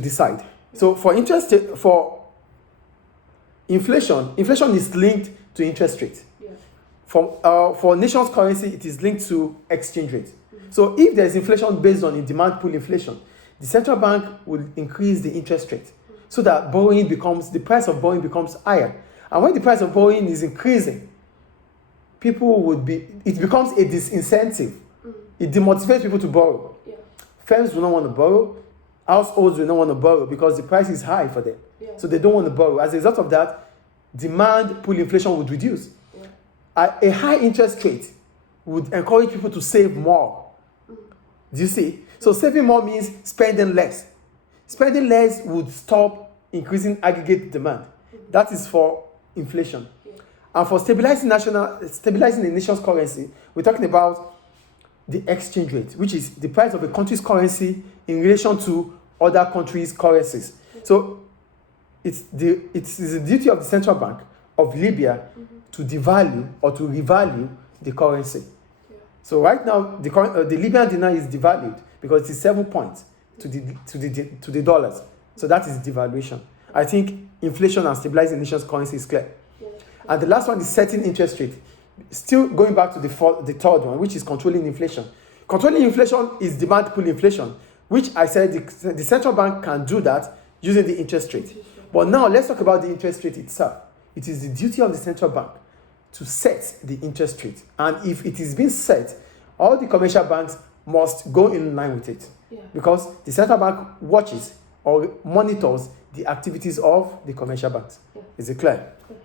decide. So for inflation is linked to interest rate. Yeah. For nation's currency, it is linked to exchange rate. So if there is inflation based on demand pull inflation, the central bank will increase the interest rate so that the price of borrowing becomes higher. And when the price of borrowing is increasing, it becomes a disincentive. It demotivates people to borrow. Yeah. Firms do not want to borrow. Households do not want to borrow because the price is high for them. Yeah. So they don't want to borrow. As a result of that, demand pull inflation would reduce. Yeah. A high interest rate would encourage people to save more. Do you see? So saving more means spending less. Spending less would stop increasing aggregate demand. That is for inflation. Yeah. And for stabilizing the nation's currency, we're talking about the exchange rate, which is the price of a country's currency in relation to other countries' currencies. So it is the duty of the central bank of Libya to devalue or to revalue the currency. Yeah. So right now, the Libyan dinar is devalued because it is 7 points to the dollars. So that is devaluation. I think inflation and stabilizing the nation's currency is clear. Yeah. And the last one is setting interest rate. Still going back to the third one, which is controlling inflation. Controlling inflation is demand pull inflation, which I said the central bank can do that using the interest rate. But now let's talk about the interest rate itself. It is the duty of the central bank to set the interest rate. And if it is being set, all the commercial banks must go in line with it. Yeah. Because the central bank watches or monitors the activities of the commercial banks. Yeah. Is it clear? Yeah.